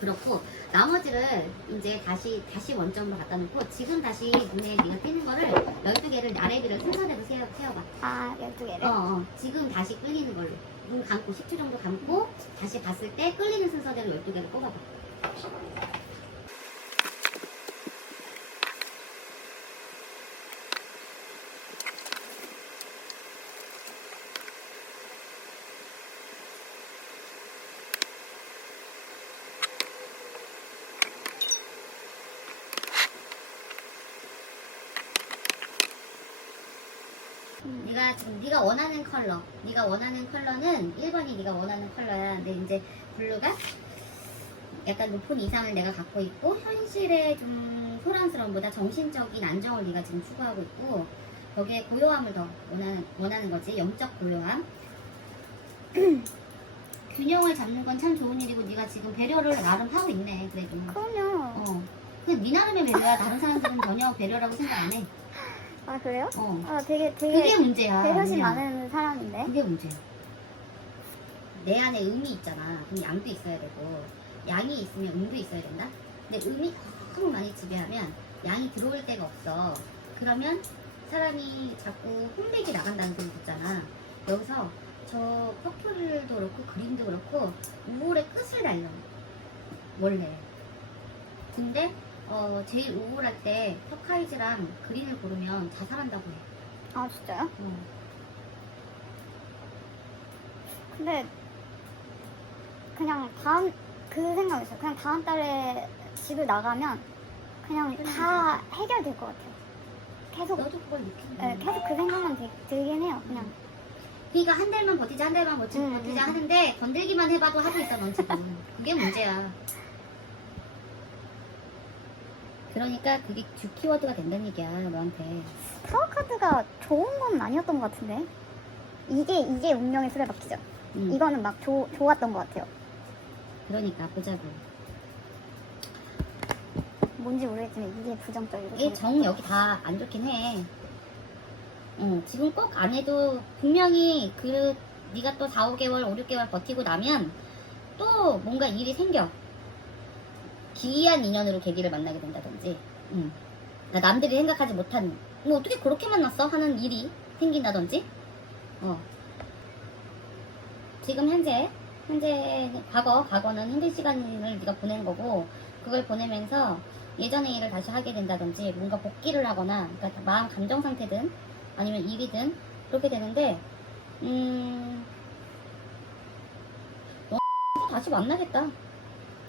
그렇고 나머지를 이제 다시 다시 원점으로 갖다 놓고 지금 다시 눈에 네가 띄는 거를 12개를 나래비를 순서대로 세워, 세워봐. 아, 12개를? 어, 어. 지금 다시 끌리는 걸로. 눈 감고 10초 정도 감고 다시 봤을 때 끌리는 순서대로 12개를 뽑아봐 네가 지금 네가 원하는 컬러, 네가 원하는 컬러는 1번이 네가 원하는 컬러야. 근데 이제 블루가 약간 높은 이상을 내가 갖고 있고 현실의 좀 소란스러움보다 정신적인 안정을 네가 지금 추구하고 있고 거기에 고요함을 더 원하는, 원하는 거지. 영적 고요함. 균형을 잡는 건 참 좋은 일이고 네가 지금 배려를 나름 하고 있네. 그래도. 그럼요. 어. 그냥 네 나름의 배려야. 다른 사람들은 전혀 배려라고 생각 안 해. 아, 그래요? 어. 아, 되게, 그게 되게 문제야. 배려심 그냥. 많은 사람인데? 그게 문제야. 내 안에 음이 있잖아. 그럼 양도 있어야 되고, 양이 있으면 음도 있어야 된다? 근데 음이 너무 많이 지배하면 양이 들어올 데가 없어. 그러면 사람이 자꾸 혼맥이 나간다는 소리 듣잖아. 여기서 저 퍼플도 그렇고, 그린도 그렇고, 우울의 끝을 달려. 원래. 근데, 어, 제일 우울할 때 터카이즈랑 그린을 고르면 자살한다고 해. 아, 진짜요? 어. 근데, 그냥 다음, 그 생각이었어요. 그냥 다음 달에 집을 나가면 그냥 다 해결될 것 같아요. 계속, 너도 그걸 느끼는 네, 계속 그 생각만 들, 들긴 해요. 그냥. 그러니까 한 달만 버티자 한 달만 버티, 음, 버티자 음. 하는데 건들기만 해봐도 하고 있어 넌 지금 그게 문제야 그러니까 그게 주 키워드가 된다는 얘기야 너한테 타워 카드가 좋은 건 아니었던 것 같은데? 이게, 이게 운명의 수레바퀴죠. 음, 이거는 막 조, 좋았던 것 같아요. 그러니까 보자고 뭔지 모르겠지만 이게 부정적이고. 이게 정 여기 다 안 좋긴 해 어, 지금 꼭 안 해도 분명히 그 네가 또 4, 5개월, 5, 6개월 버티고 나면 또 뭔가 일이 생겨 기이한 인연으로 계기를 만나게 된다든지 음. 그러니까 남들이 생각하지 못한 뭐 어떻게 그렇게 만났어 하는 일이 생긴다든지 어. 지금 현재 현재 과거 과거는 힘든 시간을 네가 보낸 거고 그걸 보내면서 예전의 일을 다시 하게 된다든지 뭔가 복귀를 하거나 그러니까 마음 감정 상태든 아니면 일이든 그렇게 되는데 음 너 다시 만나겠다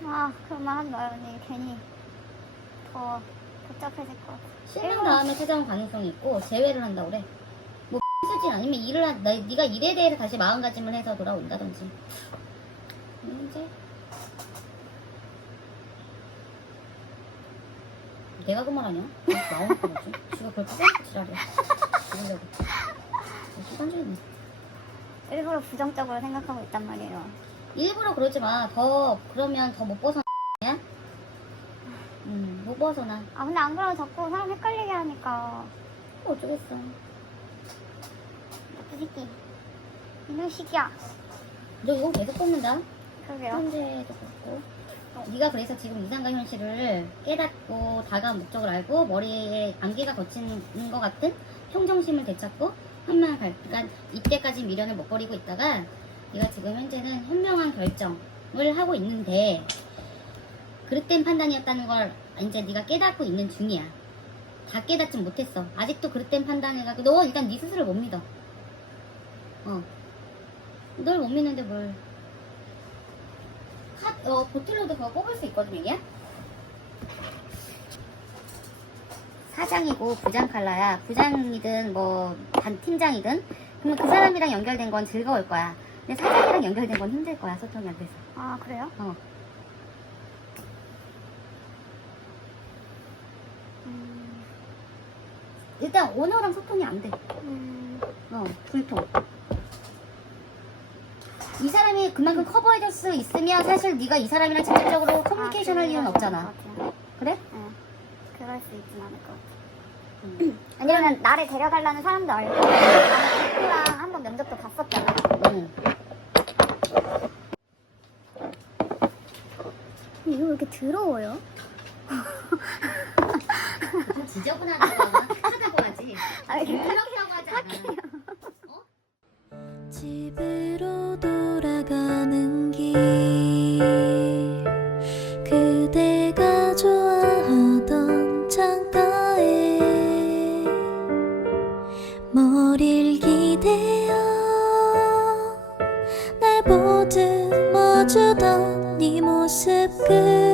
아, 하지 마요, 언니. 괜히 더 복잡해질 것 같아. 실망 다음에 찾아온 가능성이 있고 재회를 한다 그래. 뭐 수진 아니면 일을 한, 나, 네가 일에 대해서 다시 마음가짐을 해서 돌아온다든지. 이제 내가 그 말 하냐? 나오니까 뭐지? 지가 그걸 빼놓고 지랄이야. 죽으려고. 시간 중이네. 일부러 부정적으로 생각하고 있단 말이에요. 일부러 그러지 마. 더 그러면 더 못 벗어나. 음, 못 벗어나. 아, 근데 안 그러면 자꾸 사람 헷갈리게 하니까. 어쩌겠어. 나쁜 새끼. 이놈 새끼야. 너 이거 계속 뽑는다. 그러게요. 현재도 그렇고 네가 그래서 지금 이상과 현실을 깨닫고 다가온 목적을 알고 머리에 안개가 걷히는 것 같은 평정심을 되찾고 현명한 갈 그러니까 이때까지 미련을 못 버리고 있다가 네가 지금 현재는 현명한 결정을 하고 있는데 그릇된 판단이었다는 걸 이제 네가 깨닫고 있는 중이야 다 깨닫진 못했어 아직도 그릇된 판단해가지고 너 일단 네 스스로를 못 믿어 어 널 못 믿는데 뭘 카, 어, 보틀로도 그거 뽑을 수 있거든, 이게? 사장이고 부장 칼라야. 부장이든 뭐, 반 팀장이든. 그러면 그 사람이랑 연결된 건 즐거울 거야. 근데 사장이랑 연결된 건 힘들 거야, 소통이 안 돼서. 아, 그래요? 어. 음, 일단 오너랑 소통이 안 돼. 음, 어, 불통. 이 사람이 그만큼 커버해줄 수 있으면 사실 네가 이 사람이랑 직접적으로 커뮤니케이션 아, 할 그럴 없잖아. 그래? 응. 그럴 수 있진 않을 것 같아. 응. 왜냐면 나를 데려가려는 사람도 알고 나는 친구랑 한번 면접도 봤었잖아. 응. 왜 이렇게 더러워요? 좀 지저분하다고 하면 탁하다고 하지. 아, 이렇게 더럽다고 하지 않아. 집으로 돌아가는 길 그대가 좋아하던 창가에 머리를 기대어 날 보듬어주던 네모